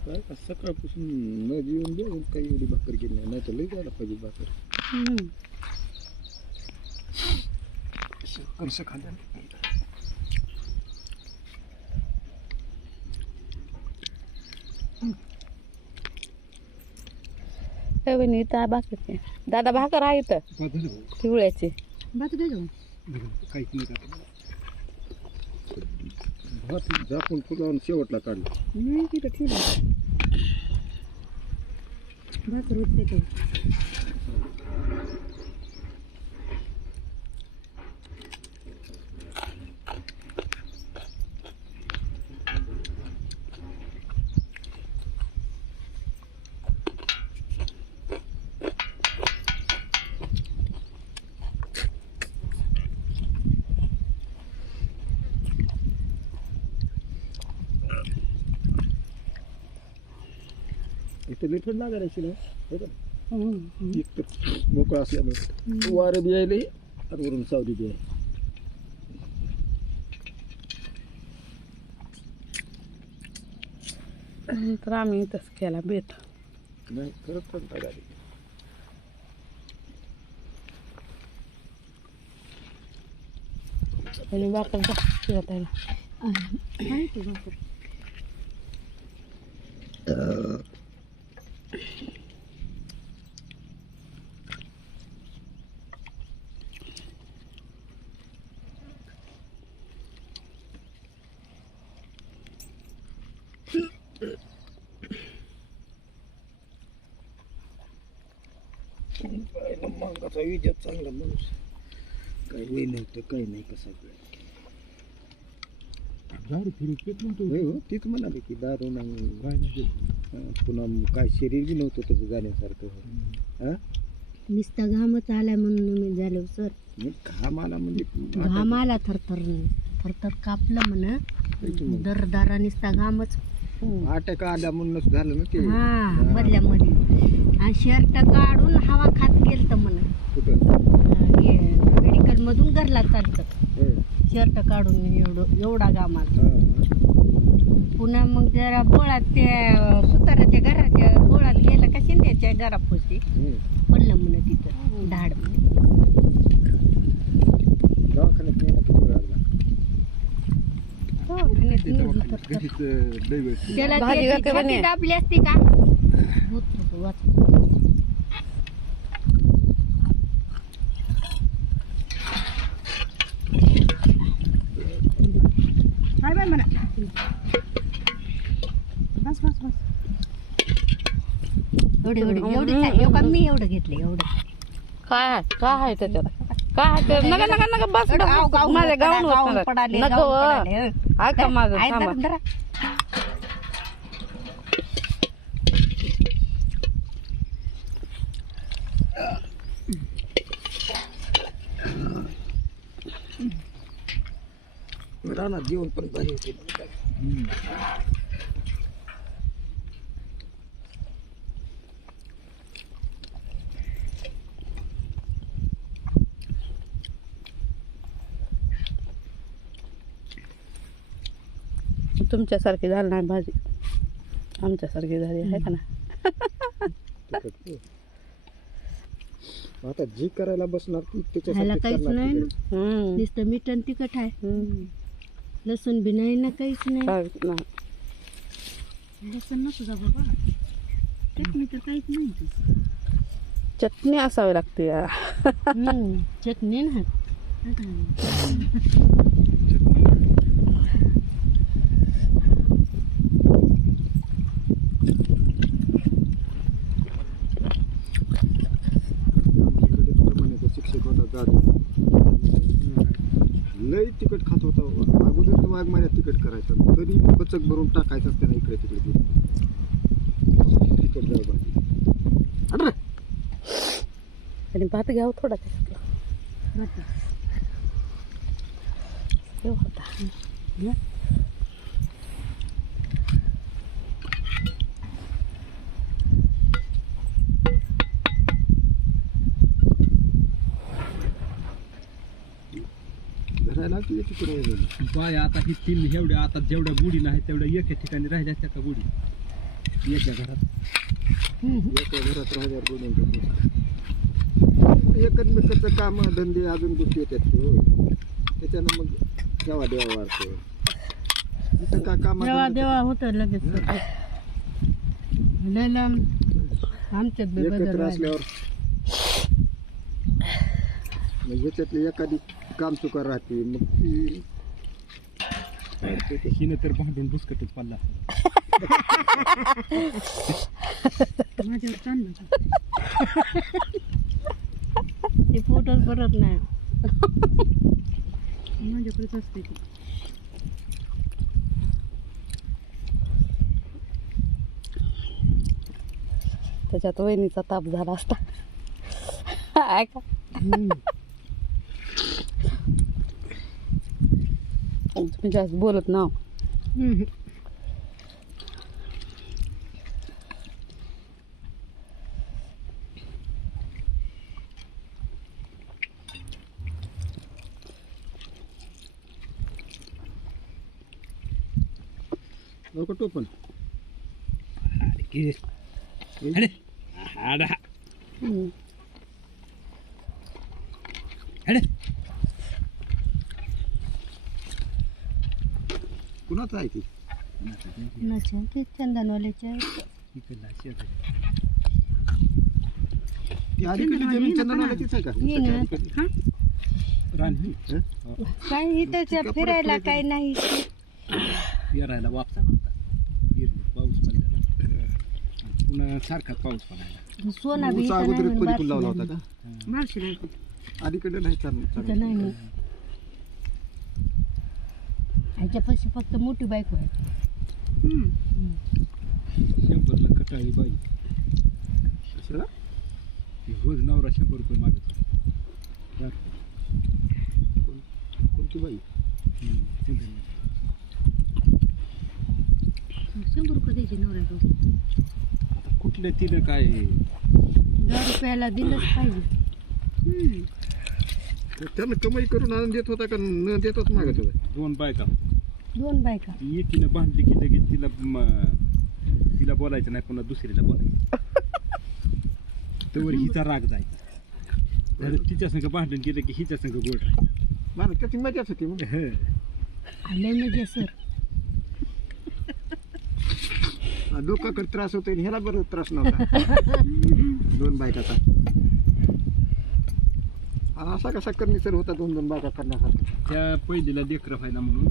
काय का सकाळपासून न जेवून जेवून काही एवढी भाकर केली नाही नाही तर लई जायला पाहिजे भाकर हम्म. कसं खाल्लं काय बहिणी इथं भाकर दादा भाकर आहे इथं. पिवळ्याची. झाकून फुलावून शेवटला काढलं इथं लिटर लागायची ना हो का? एक तर मोकळा असल्यानं वारं बी यायले आणि वरून सावली बी आहे तर आम्ही इथंच केला बेत नाही खरंच थंड गाडी आणि भाकर जास्त त्याला आहे ते भाकर मांगाचा विचार चांगला माणूस काही वय नव्हतं काही नाही कसा दारू फिरू पेत नव्हतो हो तीच म्हणाले की दारू नाही हा, पुन्हा काय शरीर बी नव्हतं तसं जाण्यासारखं. हा? नुसता घामच आलाय म्हणून मी झालो सर. घाम आला म्हणजे घाम आला थरथर थरथर कापलं म्हण. दरदारा नुसता घामच. अटॅक आला म्हणूनच झालं ना ते. हा मधल्यामध्ये. आणि शर्ट काढून हवा खात गेलत म्हण. कुठं? मेडिकल मधून घरला चालतं. शर्ट काढून एवढं एवढा घाम आला. हा. पुन्हा मग जरा बोळात त्या सुताराच्या घराच्या बोळात गेलं का शिंद्याच्या घरापाशी. हम्म. पडलं म्हण तिथं धाड दवाखान्यात नेलं किती वेळ लागला दवाखान्यात नेली तर- घरीच लय वेळ त्याला भाजी त्याची का छाती बने? दाबली असती का भूत होतं, वाच. हाय बाय म्हणा. बस बस बस एवढे एवढे एवढे एवढं का मी एवढं घेतले एवढं काय आहे? काय आहे त्याच्यात काय आहे ते? नका नका नका बस गाव- बस, गाव- बस माझ्या गाऊन गाऊन होत पडाले, नको गाऊन. पडाले, हं. ऐका माझं आहे, थांबा धरा, धरा. रानात जेवण पण भारी होते तुमच्यासारखी झाली नाही भाजी आमच्यासारखी झाली आहे का ना आता जी करायला बसणार ती त्याच्यासाठी काहीच नाही. ना हम्म. नुसतं मीठ आणि तिखट आहे. लसूण बी नाही. ना काहीच नाही. लसूण जा बाबा. चटणी तर काहीच नाही चटणी असावी लागते. चटणी ना. आमच्याकडे प्रमाणाचा शिक्षक होता जाधव लय तिकट खात होता. अगोदर तर वाघ माऱ्या तिकट करायचा. तरी बचक भरून टाकायचं त्याला इकडे तिकडे तिकट जाऊ आणि भात घ्यावं थोडा त्याच्यातला. हे होता. बाया लागली तिकडे राहिलेली. बाया आता ही तीन एवढ्या आता जेवढ्या बुडी नाही तेवढ्या एका ठिकाणी राहिल्या असत्या का बुडी एका घरात. एका घरात राहणार बोलून एकमेकाचं काम धंदे अजून गोष्टी येतात ते होय. त्याच्यानं मग देवा देवा वाढतो. इथं का काम देवा देवा होतं लगेच. लय लांब आमच्यात बी बदल एकत्र व्हायला. असल्यावर मग ह्याच्यातली एखादी काम चुका राहते. मग ती हिनं तर भांडून बुसकटच पडला. माझ्यावर ते फोटोच भरत नाही. माझ्याकडेच असते ते. त्याच्यात वहिनीचा ताप झाला असता. ऐका. जास्त बोलत ना टोपण अरे. कुणाच आहे ती ते जमीन चंदनवाल्याचीच आहे का? ये ना. हं? इथं फिरायला काही नाही पेरायला वापसा नव्हता पेरणी पाऊस पडलेला आणि पुन्हा सारखा पाऊस पडायला. सोना बी ऊस इथं अगोदर लावला का? नाही. अलीकडे नाही चालणार. इथं नाही. ना. ह्याच्यापाशी फक्त मोठी बायको आहे. शंभरला कटाळी बाई. कशाला? ती रोज नवरा शंभर रुपये मागत होता. कोणती बाई? हम्म. शंभर रुपये द्यायचे नवऱ्याला कुठल्या तिनं काय? दहा रुपयाला दिलंच पाहिजे. त्यानं कमाई करून आणून देत होता का न देतच मागत होता? दोन बायका. दोन बायका. एकीनं बांधली की लगेच तिला म, तिला बोलायचं नाही पुन्हा दुसरीला बोलायचं. तवर हिचा राग जायचा. आणि तिच्या संग भांडण केलं की हिच्या संग गोड राहायचं. मला त्याची मजाच होती मग. हं. आले म्हणजे सर. लोकांकडे त्रास होतो आणि ह्याला बरं त्रास नव्हता. दोन बायकाचा. हा, असा कसा करणी होता दोन दोन बायका करण्यासारखा? त्या पहिलीला लेकरं व्हायला म्हणून.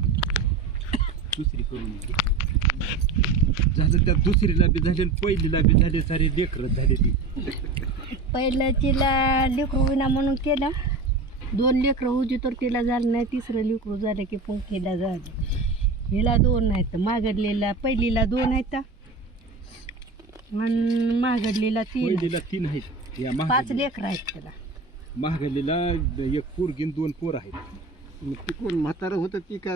दुसरी करून दिली. झालं त्या दुसरीला बी झाले आणि पहिलीला बी झाले सारे लेकरं झाले ती. पहिलं तिला लेकरू होईना म्हणून केलं. दोन लेकरं होती तर तिला झालं नाही तिसरं लेकरू झालं की पंखीला झालं. हिला दोन आहेत मागडलेला पहिलीला दोन आहेत. आणि मागडलेला तीन पहिलीला तीन आहेत. या पाच लेकरं आहेत त्याला महागलीला एक पोरगी आणि दोन पोर आहेत. मग ती कोण म्हातारं होतं ती का